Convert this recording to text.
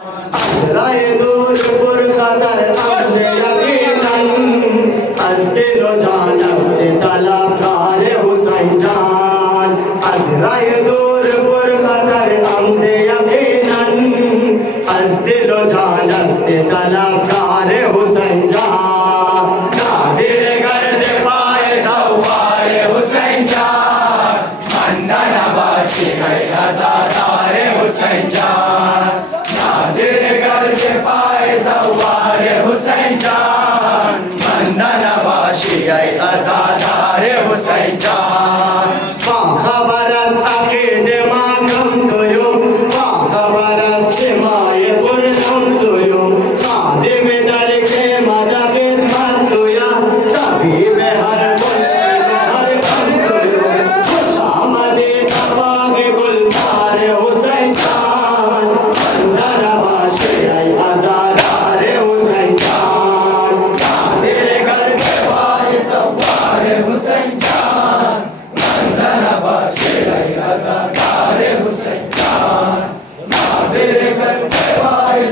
राय दूर पुरखतर अम्से यकीनन अज़दिलो जान अज़दि तलबगार हुसैन जान। राय दूर पुरखतर अम्से यकीनन अज़दिलो जान अज़दि तलबगार हुसैन जान। नादिर गर्द पाए सवार हुसैन जान, मन्ना नवाशी गए आज़ादार हुसैन जान। नादिर गर्द पाए सवार हुसैन जान, मन्ना नवाशी गए आज़ादार हुसैन जान। बाखबर अज़ अक़ीद माकम तुयुम, बाखबर अज़ शिमाए पुरखम तुयुम, खादिम दर के मद खिदमत तुया, तबीब हर मुश्किल हर गम तुयुम। खुशामदी तबाग़ गुलज़ार हुसैन जान, मन्ना नवाशी गए आज़ादार हुसैन जान। नादिर गर्द पाए सवार हुसैन जान, मन्ना नवाशी गए आज़ादार हुसैन जान। नादिर गर्द पाए